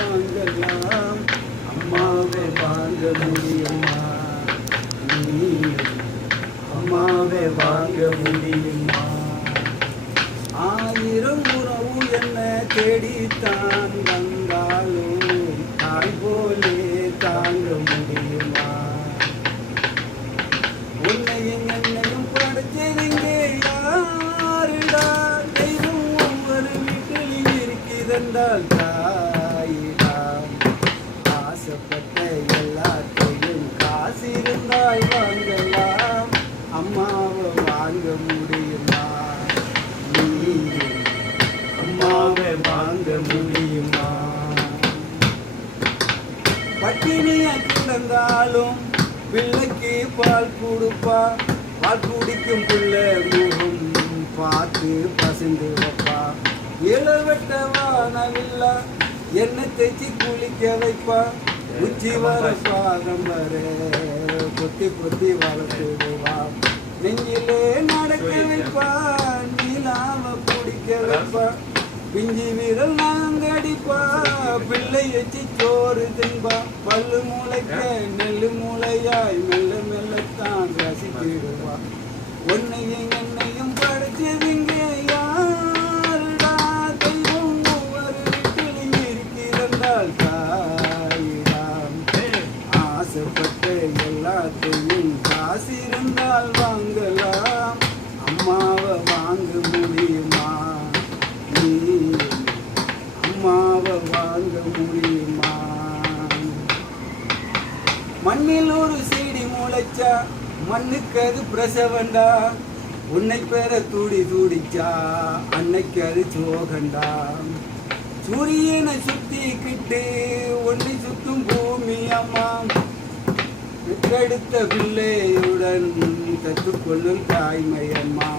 வாங்கலாம் அம்மாவை வாங்க முடியுமா அம்மாவை வாங்க முடியுமா ஆயிரம் உறவு என்ன தேடித்தான் வந்தாலும் தாய் போலே தாங்க முடியுமா உன்னையும் என்னையும் படைச்சதுங்க யாருடா தெய்வம் ஒவ்வொரு வீட்டில் இருக்கிறால் தாயிடாம் ஆசைப்பட்ட எல்லாத்தையும் காசு இருந்தால் வாங்கலாம் அம்மாவை வாங்க முடியுமா நீ அம்மாவை வாங்க முடியுமா பட்டினியா கிடந்தாலும் பிள்ளைக்கு பால் கொடுப்பா பால் குடிக்கும் பிள்ளை முகம் பார்த்து பசந்து வைப்பா இளவெட்டவா நவில்லா எண்ணெய் தேய்ச்சி குளிக்க வைப்பா உச்சி வர பாதம் வர கொத்தி கொத்தி வளர்த்துடுவா நெஞ்சிலே நடக்க வைப்பா நீலாம குடிக்க வைப்பா பிஞ்சி வீரல் நாங்கடிப்பா பிள்ளை வச்சு சோறு தின்பா பல்லு மூளைக்க நெல்லு மூளையாய் மெல்ல மெல்லத்தான் ரசிக்கிடுவா உன்னையும் என்னையும் படைச்சதுங்க யாருடா தெய்வம் ஒவ்வொரு வீட்டிலும் இருக்கிறால் தாயிடாம் ஆசைப்பட்ட எல்லாத்தையும் காசு இருந்தால் வாங்கலாம் அம்மாவை வாங்க முடியுமா அம்மாவை வாங்க முடியுமா மண்ணில் ஒரு செடி முளைச்சா மண்ணுக்கு அது பிரசவண்டா உன்னை பெற துடி துடிச்சா அன்னைக்கு அது சோகண்டா சூரியனை சுத்திக்கிட்டு உன்னை சுத்தும் பூமி அம்மா பெற்றெடுத்த பிள்ளையுடன் கற்றுக்கொள்ளும் தாய்மை அம்மா